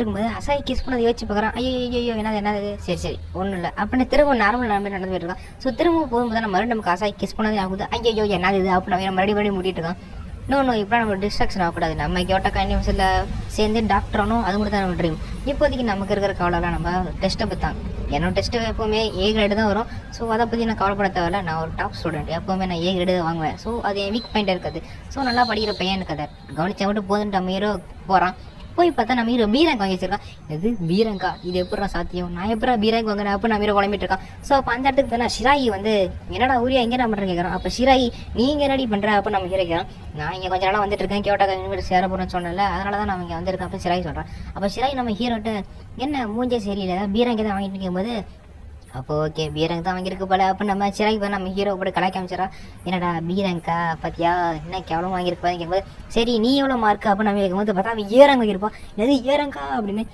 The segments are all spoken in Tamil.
இருக்கும்போது அசாய் கிஸ் பண்ணதை யோசிச்சு பார்க்குறான். ஐயோ ஐயோ என்னது சரி ஒன்றும் இல்லை அப்படின்னு திரும்ப நார்மல் நடந்து போயிட்டு இருக்கான். ஸோ திரும்ப போகும்போது நம்ம மறுபடியும் நமக்கு அசாய் கிஸ் பண்ணதே ஆகுது. ஐயோ என்னது இது அப்படின்னு மறுபடியும் மூடிட்டு இருக்கான். இன்னும் இப்போ நம்ம டிஸ்ட்ராக்ஷன் ஆகக்கூடாது. நம்ம கேட்ட யூனிவர்சிட்டியில் சேர்ந்து டாக்டர் ஆகணும், அது மட்டும் தான் நம்ம ட்ரீம். இப்போதைக்கு நமக்கு இருக்கிற கவலைலாம் நம்ம டெஸ்ட்டை பற்றி தான். என்னோட டெஸ்ட்டு எப்போவுமே ஏ கிரேடு தான் வரும். ஸோ அதை பற்றி நான் கவலைப்பட தேவையில்ல. நான் ஒரு டாப் ஸ்டூடெண்ட், எப்போவுமே நான் ஏ கிரேடு தான் வாங்குவேன். ஸோ அது என் வீக் பாயிண்ட் இருக்காது. ஸோ நல்லா படிக்கிற பையன் இருக்காது. கவனிச்சா மட்டும் போதுன்ட்டு நம்ம ஹீரோ போகிறான். போய் பார்த்தா நம்ம ஹீரோ பி ரேங்க் வாங்கி வச்சிருக்கான். இது பி ரேங்கா, இது எப்படா சாத்தியம், நான் எப்படா பி ரேங்க் வாங்குறேன் அப்போ நான் ஹீரோ குழம்பிட்டு இருக்கான். ஸோ அப்போ அந்த இடத்துக்கு தானே ஷிராயி வந்து என்னடா ஊரியா எங்கே நான் பண்ணுறேன் கேட்குறான். அப்போ ஷிராயி நீங்கள் என்னடி பண்ணுற அப்போ நம்ம ஹீரோ கேட்குறான். நான் இங்கே கொஞ்ச நாளாக வந்துட்டு இருக்கேன், கியோட்டோ யூனிவர்சிட்டி சேர போகிறேன்னு சொன்னல, அதனால தான் நான் இங்கே வந்திருக்கேன் அப்படின்னு ஷிராயி சொல்கிறேன். அப்போ ஷிராயி நம்ம ஹீரோட்டு என்ன மூஞ்சே சரியில்லை, பி ரேங்க் தான் வாங்கிட்டு இருக்கும்போது அப்போ ஓகே பி ரேங்க் தான் வாங்கியிருக்கு போல அப்போ நம்ம சிராய்க்கு போய் நம்ம ஹீரோ போட்டு கலாய்க்க ஆரம்பிச்சிடறா. என்னடா பி ரேங்கா பார்த்தியா என்ன கேவலம் வாங்கியிருப்பா கேட்கும்போது சரி நீ எவ்வளோ மார்க்கு அப்போ நம்ம கேட்கும்போது பார்த்தா அவன் ஏ ரேங்க் வாங்கியிருப்பான். எது ஏ ரேங்கா அப்படின்னு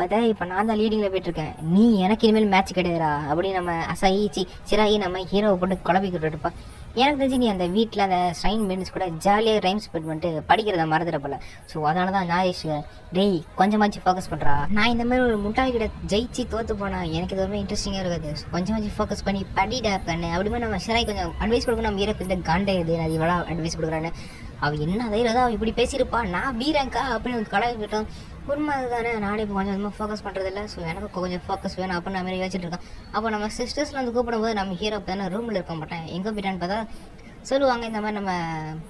பார்த்தா இப்போ நான் தான் லீடிங்கில் போயிட்டுருக்கேன், நீ எனக்கு இனிமேல் மேட்ச் கிடையாதுடா அப்படின்னு நம்ம அசாயிச்சி சிராயி நம்ம ஹீரோவை போட்டு குழப்பிக்கிட்டு இருப்பான். எனக்கு தெரிஞ்சு நீ அந்த வீட்டில் அந்த ஸ்ட்ரைன் மெயின்ஸ் கூட ஜாலியாக டைம் ஸ்பெண்ட் பண்ணிட்டு படிக்கிறத மறந்துட போல. ஸோ அதனால தான் நான் டேய் கொஞ்சமாச்சு ஃபோக்கஸ் பண்ணுறா, நான் இந்த மாதிரி ஒரு முட்டாளி கிட்ட ஜெயிச்சு தோற்று போனால் எனக்கு இது ரொம்ப இன்ட்ரெஸ்டிங்காக இருக்காது. கொஞ்சமாச்சு ஃபோக்கஸ் பண்ணி படிடா பண்ணு அப்படிமே நம்ம ஷிராய் கொஞ்சம் அட்வைஸ் கொடுக்கணும். நம்ம ஹீரோக்கு இந்த காண்டே இது அது இவ்வளோ அட்வைஸ் கொடுக்குறான்னு அவள் என்ன தைரியம் தான் அவள் இப்படி பேசியிருப்பா, நான் பி ரேங்கா அப்படின்னு கலாய்க்கிட்டோம். உண்மை தானே, நானே இப்போ கொஞ்சம் கொஞ்சமாக ஃபோக்கஸ் பண்ணுறதில்ல. ஸோ எனக்கு கொஞ்சம் ஃபோக்கஸ் வேணும் அப்படின்னு நான் மாதிரி யோசிச்சுட்டு இருக்கேன். அப்போ நம்ம சிஸ்டர்ஸில் வந்து கூப்பிடும்போது நம்ம ஹீரோ தானே ரூமில் இருக்க மாட்டேன், எங்கே போயிட்டான்னு பார்த்தா சொல்லுவாங்க இந்த மாதிரி நம்ம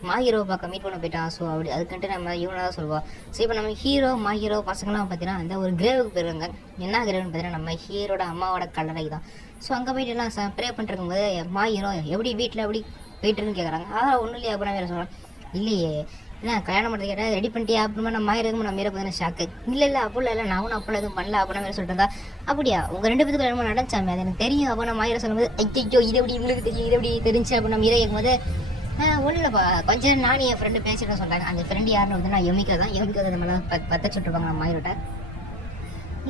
மா ஹீரோவை பார்க்க மீட் பண்ண போயிட்டான். ஸோ அப்படி அதுக்கிட்ட நம்ம இவனை தான் சொல்லுவாள். ஸோ இப்போ நம்ம ஹீரோ மா ஹீரோ பசங்களாம் பார்த்தீங்கன்னா அந்த ஒரு கிரேவுக்கு போயிருவாங்க. என்ன கிரேவ்னு பார்த்தீங்கன்னா நம்ம ஹீரோட அம்மாவோட கல்லறை தான். ஸோ அங்கே போயிட்டு எல்லாம் ப்ரே பண்ணிட்டு இருக்கும்போது மா ஹீரோ எப்படி வீட்டில் எப்படி போயிட்டுருன்னு கேட்குறாங்க. அதான் ஒன்றும் இல்லையா அப்படின்னு வேறு சொல்கிறேன். இல்லையே என்ன கல்யாணம் பண்ணுறது கேட்டால் ரெடி பண்ணிட்டியா அப்புறமா நம்ம இருக்கும் நம்ம மீற பார்த்தீங்கன்னா ஷாக்கு. இல்லை அப்போ இல்லை நானும் அப்போ எதுவும் பண்ணல அப்படின்னு வேறு சொல்லிட்டு இருந்தா. அப்படியா உங்கள் ரெண்டு பேருக்கு கல்யாணம் நடந்துச்சாமே அது எனக்கு தெரியும் அப்போ நம்ம ஹீரோ சொல்லும்போது ஐயோ இது எப்படி உங்களுக்கு தெரியும், இது எப்படி தெரிஞ்சு அப்படின்னு நம்ம ஹீரோ கேட்கும்போது ஒன்றும் இல்லைப்பா கொஞ்சம் நானும் என் ஃப்ரெண்டு பேசிட்டு சொல்கிறாங்க. அந்த ஃப்ரெண்டு யாருன்னு வந்து நான் எமிக்கா அந்த மாதிரிலாம் பற்ற சுட்டுருப்பாங்க நம்ம ஹீரோட்ட.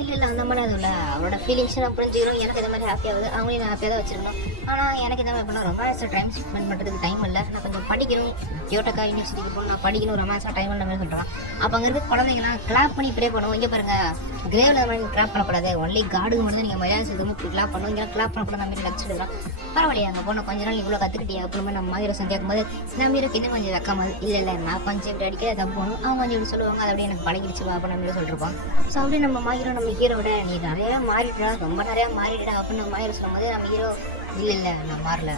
இல்லை அந்த மாதிரி அதுவும் இல்லை, அவரோட ஃபீலிங்ஸ் நான் புரிஞ்சுக்கணும். எனக்கு இந்த மாதிரி ஹாப்பியாகுது, அவங்களையும் நான் ஹாப்பியாக தான் வச்சுருக்கணும். ஆனால் எனக்கு இந்த மாதிரி பண்ணால் ரொமான்ஸாக டைம் ஸ்பெண்ட் பண்ணுறதுக்கு டைம் இல்லை. நான் கொஞ்சம் படிக்கணும், கியோட்டோ யூனிவர்சிட்டிக்கு போகணும், நான் படிக்கணும், ரொமான்ஸாக டைம் இல்லை மாதிரி சொல்கிறான். அப்போ அங்கே இருந்து குழந்தைங்களாம் கிளாப் பண்ணி ப்ரே பண்ணுவோம். இங்கே பாருங்கள் கிரேவில் மாதிரி கிளாப் பண்ணக்கூடாது, ஒன்லி கார்டுக்கு மட்டும் தான் நீங்கள் மரியாதை செலுத்தணும் கிளாப் பண்ணுவோம், இங்கே கிளாப் பண்ணக்கூடாது நம்ம லக்ஸ் எடுக்கலாம். பரவாயில்லையா அங்கே போன கொஞ்ச நாள் இவ்வளோ கற்றுக்கிட்டியா அப்புறமே நம்ம மாதிரி ரசம் கேட்கும்போது நம்ம ஹீரோக்கு இன்னும் கொஞ்சம் வைக்காமல் இல்லை நான் கொஞ்சம் இப்படி அடிக்க தப்பு போகணும், அவங்க கொஞ்சம் இப்படி சொல்லுவாங்க, அது அப்படியே எனக்கு பழகிடுச்சு அப்போ நம்ம சொல்லிருப்போம். ஸோ அப்படியே நம்ம ஹீரோ நம்ம ஹீரோட நீ நிறையா மாறிட்டா ரொம்ப நிறையா மாறிட்டா அப்படின்னு நம்ம ஹீரோ சொல்லும் போது நம்ம ஹீரோ இல்லை நான் மாறல,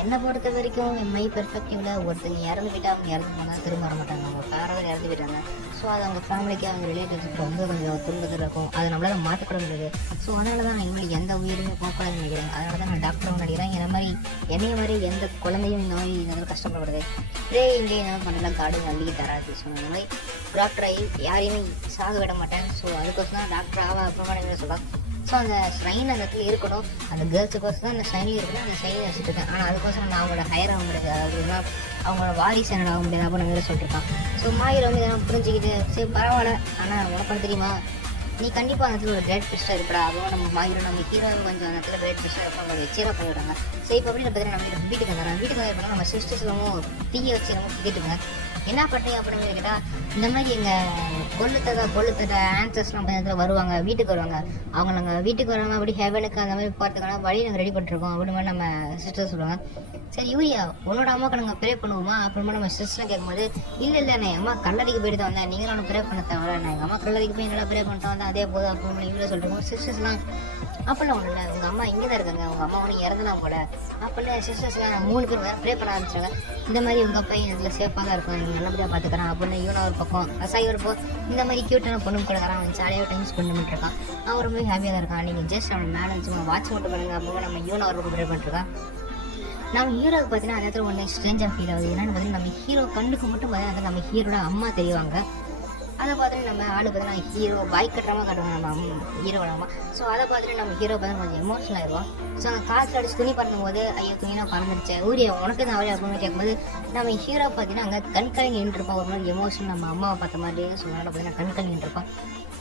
என்னை பொறுத்த வரைக்கும் என் மை பெர்ஸ்பெக்டிவில் ஒருத்தங்க இறந்து போயிட்டா அவங்க இறந்து போனால் திரும்ப வர மாட்டாங்க, அவங்க பேரவர் இறந்து போயிட்டாங்க. ஸோ அது அவங்க ஃபேமிலிக்கு அவங்க ரிலேட்டிவ்ஸுக்கு ரொம்ப கொஞ்சம் துன்பத்தில் இருக்கும், அதை நம்மளால் மாற்றக்கூட முடியாது. ஸோ அதனால தான் நான் இனிமேல் எந்த உயிருமே போகக்கூடாதுன்னு நினைக்கிறேன். அதனால தான் நான் டாக்டரும் நினைக்கிறேன். என்ன மாதிரி என்னைய மாதிரி எந்த குழந்தையும் இந்த மாதிரி இந்த மாதிரி கஷ்டப்படக்கூடாது, இதே இங்கே என்ன பண்ணலாம் காடு அள்ளிக்கு தராது. ஸோ அந்த மாதிரி டாக்டர் ஆகி யாரையுமே சாக விட மாட்டேன். ஸோ அதுக்கோசம் தான் டாக்டர் ஆவா அப்புறமா என்ன சொல்லலாம். ஸோ அந்த ஸ்ட்ரைன் அந்த இடத்துல இருக்கணும், அந்த கேர்ள்ஸுக்கோசம் தான் அந்த ஸ்ட்ரைனில் இருக்கணும், அந்த ஸ்ட்ரைனில் வச்சுட்டு இருக்கேன். ஆனால் அதுக்கோசம் நான் அவங்களோட ஹையர் ஆக முடியாது, அதுனா அவங்களோட வாரிசு என்னோட ஆக முடியாது அப்படின்னு நான் சொல்லியிருக்கான். ஸோ மாயிரம் வந்து இதெல்லாம் புரிஞ்சுக்கிட்டு சரி பரவாயில்ல, ஆனால் உனக்கு தெரியுமா நீ கண்டிப்பாக அந்த இடத்துல ஒரு கிரேட் பிஸ்டாக இருப்படா. அதுவும் நம்ம மாயிரம் நம்ம ஹீரோ கொஞ்சம் அந்த இடத்துல கிரேட் பிஸ்டாக இருப்போம், அவங்க வச்சேராக பண்ணிவிட்டாங்க. சரி இப்போ அப்படின்னு பார்த்தீங்கன்னா நம்ம வீட்டுக்கு வந்துடுறேன். வீட்டுக்கு வந்து நம்ம சிஸ்டர்ஸும் தீயை வச்சு நம்ம திட்டுங்க என்ன பண்ணீங்க அப்படின்னு கேட்டால் இந்த மாதிரி எங்கள் கொள்ளுத்தட ஆன்சர்ஸ்லாம் இடத்துல வருவாங்க, வீட்டுக்கு வருவாங்க, அவங்க நாங்கள் வீட்டுக்கு வராமல் அப்படி ஹெவனுக்கு அந்த மாதிரி பார்த்துக்கலாம் வழி நாங்கள் ரெடி பண்ணிருக்கோம் அப்படின்னு மாதிரி நம்ம சிஸ்டர் சொல்லுவாங்க. சரி யூரியா உன்னோட அம்மாவுக்கு நாங்கள் ப்ரே பண்ணுவோமா அப்புறமா நம்ம சிஸ்டர்லாம் கேட்கும்போது இல்லை நான் எங்கள் அம்மா கல்லறைக்கு போயிட்டு தான் வந்தேன், நீங்களும் ப்ரே பண்ண தேவை, நான் எங்கள் அம்மா கல்லறைக்கு போய் என்னடா ப்ரே பண்ணிட்டு வந்தேன் அதே போதும் அப்படின்னு இவ்வளோ சொல்லிருக்கோம். சிஸ்டர்ஸ்லாம் அப்பெல்லாம் ஒன்றும் இல்லை, உங்கள் அம்மா இங்கே தான் இருக்காங்க, உங்கள் அம்மா ஒன்று இறந்துலாம் போல அப்படின்னு சிஸ்டர்ஸ்லாம் 3 பேர் வேறு ப்ரே பண்ண ஆரம்பிச்சாங்க. இந்த மாதிரி உங்கள் அப்பா இதில் சேஃபாக தான் இருக்கும், நீங்கள் நல்லபடியாக பார்த்துக்கிறேன் அப்படின்னு இவனை ஒரு பக்கம் அசாய் ஒரு பக்கம் இந்த மாதிரி க்யூட்டான பொண்ணு கூட தரான், அவன் ஜாலியாக டைம் ஸ்பெண்ட் பண்ணிட்டு இருக்கான், அவன் ரொம்ப ஹாப்பியாக தான் இருக்கான். நீங்கள் ஜஸ்ட் அவன் மேலே சும்மா வாட்ச் மட்டும் பண்ணுங்க அப்படின்னு நம்ம இவனை ஒரு பக்கம் ப்ரே பண்ணிட்டுருக்கான். நம்ம ஹீரோவுக்கு பார்த்தீங்கன்னா அந்த இடத்துல ஒன்று ஸ்ட்ரேஞ்சாக ஃபீல் ஆகுது. என்னென்னு பார்த்தீங்கன்னா நம்ம ஹீரோ கண்ணுக்கு மட்டும் பார்த்தீங்கன்னா நம்ம ஹீரோட அம்மா தெரிவாங்க. அதை பார்த்துட்டு நம்ம ஆள் பார்த்தீங்கன்னா ஹீரோ பாய் கட்டுறமா காட்டுவாங்க நம்ம ஹீரோட அம்மா. ஸோ அதை பார்த்துட்டு நம்ம ஹீரோ பார்த்தீங்கன்னா கொஞ்சம் எமோஷனல் ஆயிடுவோம். ஸோ அந்த காற்றுல அடிச்சு துணி பறக்கும் போது ஐயோ துணினா பறந்துருச்சு ஊரியா உனக்கு தான் அவளே அப்படின்னு கேட்கும்போது நம்ம ஹீரோ பார்த்தீங்கன்னா அங்கே கண்கலங்கி நின்றுருப்பான், ஒரு மாதிரி எமோஷன் நம்ம அம்மாவை பார்த்த மாதிரி. ஸோ அதனால் பார்த்தீங்கன்னா கண்கலங்கி நின்றுருப்பான்.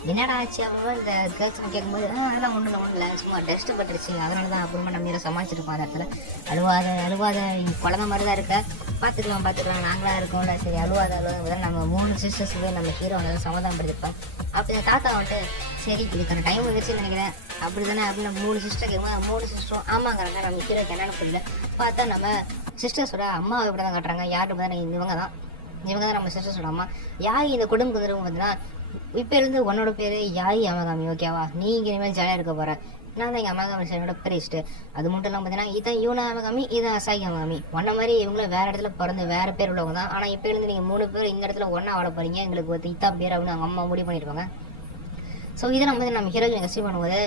என்னடா ஆச்சு அப்புறமா இந்த கேர்ள்ஸ் கேட்கும்போது அதெல்லாம் ஒன்றும் இல்லை சும்மா டஸ்ட்டு பட்டுருச்சு அதனால தான் அப்புறமா நம்ம மீரை சமாளிச்சிருப்போம் அந்த இடத்துல. அழுவாத குழந்த மாதிரி தான் இருக்க, பார்த்துக்கலாம் நாங்களாக இருக்கோம்ல, சரி அழுவாத நம்ம 3 சிஸ்டர்ஸுக்கு நம்ம ஹீரோ வந்து சமாதானப்படுத்திருப்போம். அப்போ இந்த தாத்தா வந்துட்டு சரி இதுக்கான டைம் வந்துருச்சுன்னு நினைக்கிறேன் அப்படி தானே அப்படின்னு நம்ம 3 சிஸ்டர் கேட்கும்போது 3 சிஸ்டரும் ஆமாங்கிறாங்க. நம்ம ஹீரோக்கு என்னென்னு புரியல. பார்த்தா நம்ம சிஸ்டர்ஸோட அம்மா இப்படி தான் காட்டுறாங்க. யாருக்கு தான் இவங்க தான் நம்ம சிஸ்டர்ஸோட அம்மா. யாய் இந்த குடும்ப குதிரவும் பார்த்தீங்கன்னா இப்போ இருந்து உன்னோட பேர் யாய் அமகாமி, ஓகேவா? நீங்கள் இனிமேல் ஜாலியாக இருக்க போகிற, நான் தான் எங்கள் அமகாமி சைனோட பிரீஸ்ட்டு. அது மட்டும் இல்லாமல் பார்த்தீங்கன்னா இதான் யூனா அமகாமி, இதான் அசாகி அமகாமி. ஒன்ன மாதிரி இவங்களும் வேறு இடத்துல பிறந்து வேறு பேர் உள்ளவங்க தான். ஆனால் இப்போ இருந்து நீங்கள் 3 பேர் இந்த இடத்துல ஒன்றா வாழ போகிறீங்க, எங்களுக்கு ஒரு இத்தான் பேர் அப்படின்னு அவங்க அம்மா முடிவு பண்ணியிருப்பாங்க. ஸோ இதெல்லாம் வந்து நம்ம ஹீரோயின் கசிவ் பண்ணும்போது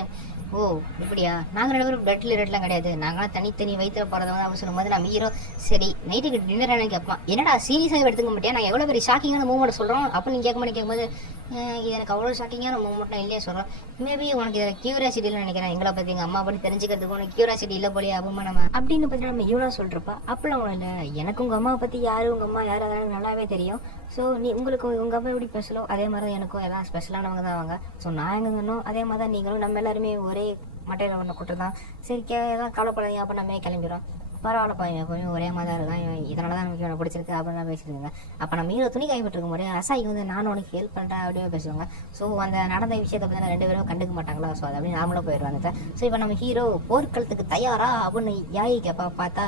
ஓ இப்படியா, நாங்கள் 2 பேரும் ரெட்லாம் கிடையாது, நாங்களாம் தனித்தனி வயிற்றுல போகிறதவங்க அப்படின்னு சொல்லும்போது நம்ம ஹீரோ சரி நைட்டுக்கு டின்னர் என்ன கேட்பான். என்னடா சீரியஸாக எடுத்துக்க மாட்டேன், நான் எவ்வளோ பெரிய ஷாக்கிங்கான மூமெண்ட் சொல்கிறோம் அப்போ நீங்கள் கேட்கும்போது இது எனக்கு அவ்வளோ ஷாக்கிங்கான மூமெண்ட் இல்லையே சொல்கிறோம். மேபி உனக்கு இதில் கியூரியாசிட்டி இல்லைன்னு நினைக்கிறேன், எங்களை பற்றி எங்கள் அம்மா பற்றி தெரிஞ்சுக்கிறதுக்கு உனக்கு கியூரியாசிட்டி இல்லை போலியா அப்புறமா நம்ம அப்படின்னு பற்றி நம்ம யூனா சொல்கிறப்பா அப்பெல்லாம் ஒன்றும் இல்லை, எனக்கு உங்கள் அம்மாவை பற்றி உங்கள் அம்மா யார் அதெல்லாம் நல்லாவே தெரியும். ஸோ உங்களுக்கு உங்கள் அப்பா எப்படி ஸ்பெஷலோ அதே மாதிரி தான் எனக்கும் எல்லாம் ஸ்பெஷலானவங்க தான் அவங்க. ஸோ நான் எங்கே சொன்னோம் அதே மாதிரி தான் நீங்களும், நம்ம எல்லாருமே ஒரே மட்டையில் ஒன்று கூட்டு தான். சரி தான் கவலைப்படாதீங்க அப்போ நம்ம கிளம்பிடுறோம். பரவாயில்லப்பா கொஞ்சம் ஒரே மாதிரி தான் இருக்கான், இதனால தான் நமக்கு இவனை பிடிச்சிருக்கு அப்படின்னு பேசியிருக்காங்க. அப்போ நம்ம ஹீரோ துணி கைப்பற்றிருக்கும் போது அசாய்க்கு வந்து நானும் உனக்கு ஹெல்ப் பண்ணுறேன் அப்படின்னு பேசுவாங்க. ஸோ அந்த நடந்த விஷயத்தை பார்த்தீங்கன்னா 2 பேரும் கண்டுக்க மாட்டாங்களா, ஸோ அது அப்படியே நாமளும் போயிடுவாங்க. ஸோ இப்போ நம்ம ஹீரோ போர்க்களத்துக்கு தயாரா அப்படின்னு யாயி கேட்பா. பார்த்தா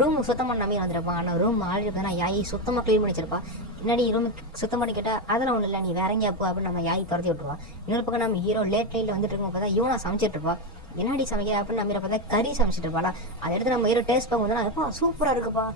ரூம் சுத்தமாக நம்பி வந்துருப்பான். ஆனால் ரூம் ஆல்ரெடி பார்த்தீங்கன்னா யாயி சுத்தமாக க்ளீன் பண்ணி வச்சிருப்பா. முன்னாடி ரூம் சுத்தம் பண்ணி கேட்டால் அதெல்லாம் ஒன்றும் இல்லை, நீ வேற எங்கேயா போ அப்படின்னு நம்ம யாயி துரத்தி விட்டுருவா. இன்னொரு பக்கம் நம்ம ஹீரோ லேட் நைட்டில் வந்துட்டு இருக்கோம். பார்த்தா யூனா சமைச்சிட்டு இருப்பா. என்னடி சமைக்க அப்படின்னு நம்ம பார்த்தா கறி சமைச்சிட்டு இருப்பாளா. அதை எடுத்து நம்ம ஹீரோ டேஸ்ட் பார்க்கும்போது எப்பா சூப்பராக இருக்குப்பா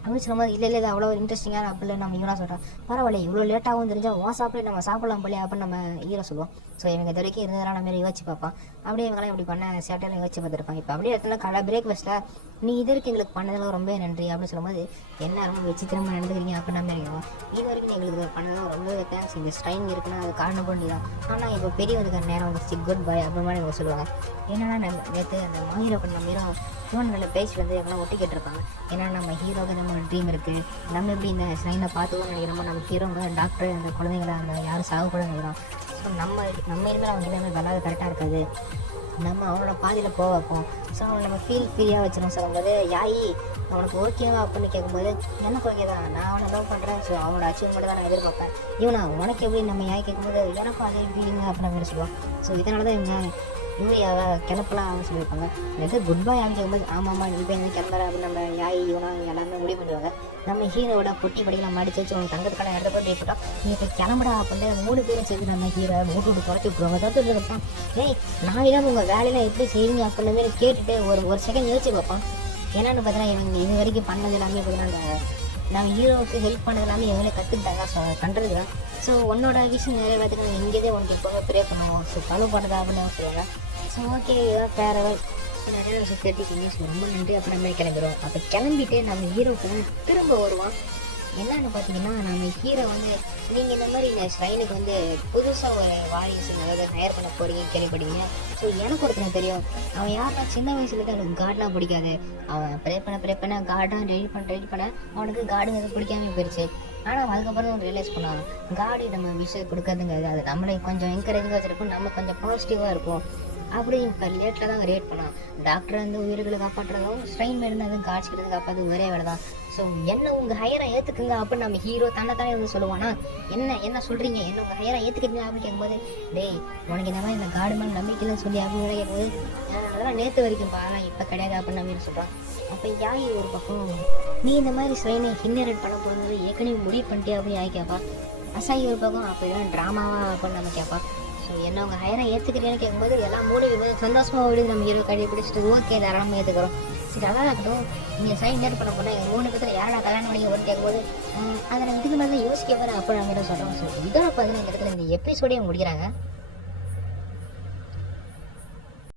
அப்படின்னு சொல்லும்போது இல்லை இது அவ்வளோ இன்ட்ரெஸ்டிங்காக அப்படி நம்ம ஹீரோ சொல்கிறோம். பரவாயில்ல இவ்வளோ லேட்டாகவும் தெரிஞ்சால் சாப்பிட்டு நம்ம சாப்பிடலாம் போலியா அப்படின்னு நம்ம ஹீரோ சொல்லுவோம். ஸோ இவங்க இது வரைக்கும் இருந்ததெல்லாம் நம்ம யோசிச்சு பார்ப்பான். அப்படியே இவங்களாம் இப்படி பண்ண சேட்டையெல்லாம் யோசிச்சு பார்த்துருப்பாங்க. இப்போ அப்படியே இடத்துல கடை பிரேக்ஃபாஸ்ட்டில் நீ இது வரைக்கும் எங்களுக்கு பண்ணதெல்லாம் ரொம்ப நன்றி அப்படின்னு சொல்லும்போது என்ன ரொம்ப விசித்திரமாக நடந்துக்கிறீங்க அப்படின்னு நம்ம இருக்கோம். இது வரைக்கும் எங்களுக்கு பண்ணதெல்லாம் ரொம்ப தேங்க்ஸ், இந்த ஸ்ட்ரைன் இருக்குன்னா அது காரணம் பண்ணி தான். ஆனால் இப்போ பெரியவதுக்கு நேரம் வந்துச்சு குட் பாய் அப்புறமா இவங்க சொல்லுவாங்க. என்னன்னா நம்ம நேற்று அந்த ஹீரோ நம்ம ஹீரோ ஃபோன்களை பேசி வந்து எல்லாம் ஒட்டி கேட்டிருப்பாங்க. ஏன்னா நம்ம ஹீரோக்கு நம்ம ட்ரீம் இருக்குது, நம்ம எப்படி இந்த ஸ்ட்ரைனை பார்த்துக்கோன்னு நினைக்கிறோமோ நம்ம ஹீரோங்க டாக்டர் அந்த குழந்தைங்களை அந்த யாரும் சாகக்கூட நினைக்கிறோம். ஸோ நம்ம இனிமேல் அவங்க எல்லாமே விளாட கரெக்டாக இருக்காது, நம்ம அவனோட பாதியில் போக வைப்போம். ஸோ நம்ம ஃப்ரீயாக வச்சிடும் சொல்லும்போது யாயி அவனுக்கு ஓகேவா அப்படின்னு கேட்கும்போது எனக்கு ஓகே தான், நான் அவனை லவ் பண்ணுறேன், ஸோ அவனோட அச்சீவ்மெண்ட் தான் நான் எதிர்பார்ப்பேன். இவனா உனக்கு எப்படி நம்ம யாய் கேட்கும்போது எனக்கும் அதே ஃபீலிங் அப்படின்னு மாதிரி சொல்லுவான். ஸோ இதனால தான் இவங்க யூரியாவை கிளப்பலாம் அப்படின்னு சொல்லியிருப்பாங்க. எனக்கு குட் பாய் அப்படின்னு கேட்கும்போது ஆமாம்மா நீ போய் எங்கே கிளம்புற அப்படின்னு நம்ம யாய் இவனா எல்லாருமே முடிவு பண்ணுவாங்க. நம்ம ஹீரோட பொட்டி படிக்கலாம் மாடிச்சு வச்சு உனக்கு தங்கத்துக்கான இடத்த போய் போட்டோம், நீ இப்போ கிளம்புடா அப்படின்னு 3 பேரும் சேர்த்து நம்ம ஹீரோ விட்டு குறைச்சி விட்ருவாங்க. தோற்று இருப்பான். நான் இதான் உங்கள் வேலையெல்லாம் எப்படி செய்வீங்க அப்படின்ற மாதிரி கேட்டுட்டு ஒரு செகண்ட் யோசிச்சு பார்ப்பான். என்னென்னு பார்த்தீங்கன்னா இவங்க இது வரைக்கும் பண்ணது எல்லாமே பார்த்தீங்கன்னா நம்ம ஹீரோவுக்கு ஹெல்ப் பண்ணது எல்லாமே இவங்களே கற்றுக்கிட்டாங்க. ஸோ பண்ணுறது தான். ஸோ உன்னோட விஷயம் நிறைவேறதுக்கு நம்ம இங்கேயே உனக்கு எப்போவுமே ப்ரே பண்ணுவோம், ஸோ ஃபாலோ பண்ணுறதா அப்படின்னு சொல்லுவாங்க. ஸோ ஓகே இதான் ஃபேரவல் நிறைய விஷயம் கேட்டுக்கிங்க. ஸோ ரொம்ப நன்றி அப்போ நம்ம கிளம்பிடுவோம். அப்போ கிளம்பிட்டு நம்ம ஹீரோக்கு திரும்ப வருவான். என்னன்னு பார்த்தீங்கன்னா நம்ம ஹீரோ வந்து நீங்கள் இந்த மாதிரி இந்த ஸ்ட்ரைனுக்கு வந்து புதுசாக ஒரு வாரியர்ஸ் அதாவது ஹையர் பண்ண போகிறீங்க கேள்விப்படுவீங்க. ஸோ எனக்கு ஒருத்தனை தெரியும், அவன் யாருன்னா சின்ன வயசுலேருந்து அவனுக்கு கார்டெலாம் பிடிக்காது. அவன் ப்ரே பண்ண கார்டாக ரெடி பண்ண அவனுக்கு கார்டுங்கிறது பிடிக்காம போயிடுச்சு. ஆனால் அதுக்கப்புறம் அவன் ரியலைஸ் பண்ணுவான் கார்டு நம்ம விஷயம் கொடுக்காதுங்கிறது அது நம்மளை கொஞ்சம் என்கரேஜாக வச்சுருப்போம், நம்ம கொஞ்சம் பாசிட்டிவாக இருக்கும் அப்படி இப்போ லேட்டில் தான் ரியாக்ட் பண்ணான். டாக்டர் வந்து உயிர்களை காப்பாற்றுறதும் ஸ்ட்ரெயின் மேலே வந்து காட்சிக்கிறது காப்பாது ஒரே வேலை தான். ஸோ என்ன உங்கள் ஹையரை ஏற்றுக்குங்க அப்படின்னு நம்ம ஹீரோ தன்னைத்தானே வந்து சொல்லுவானா. என்ன சொல்கிறீங்க, என்ன உங்கள் ஹையரை ஏற்றுக்கிறீங்க அப்படின்னு கேட்கும்போது டேய் உனக்கு இந்த மாதிரி இந்த காடு மேலே நம்பிக்கைன்னு சொல்லி அப்படின்னு கேட்கும்போது அதெல்லாம் நேற்று வரைக்கும் பாலாம் இப்போ கிடையாது அப்படின்னு நம்ம சொல்கிறான். அப்போ யாய் ஒரு பக்கம் நீ இந்த மாதிரி ஸ்ட்ரெயினை இன்ஹெரிட் பண்ண போகிறது ஏற்கனவே முடிவு பண்ணிட்டே அப்படின்னு யாய் கேட்பா. அசாயி ஒரு பக்கம் அப்போ இதெல்லாம் ட்ராமாவா அப்படின்னு நம்ம கேட்பா. ஸோ என்ன உங்கள் ஹையரை ஏற்றுக்கிறேன்னு கேட்கும்போது எல்லாம் மூடி சந்தோஷமாக ஓடி நம்ம ஹீரோ கழி பிடிச்சிட்டு ஓகே தாராளமாக ஏற்றுக்கிறோம். சரி அதான் இருக்கட்டும், நீங்கள் சைன் நேர் பண்ண போனால் எங்கள் 3 பேர் யாரா கல்யாணம் பண்ணி ஒரு கேட்கும்போது அதை நான் இதுக்கு மேலே யோசிக்க வர அப்போ நம்ம சொல்கிறோம். ஸோ இதோட பார்த்தீங்கன்னா இந்த இடத்துல இந்த எபிசோடே முடிக்கிறாங்க.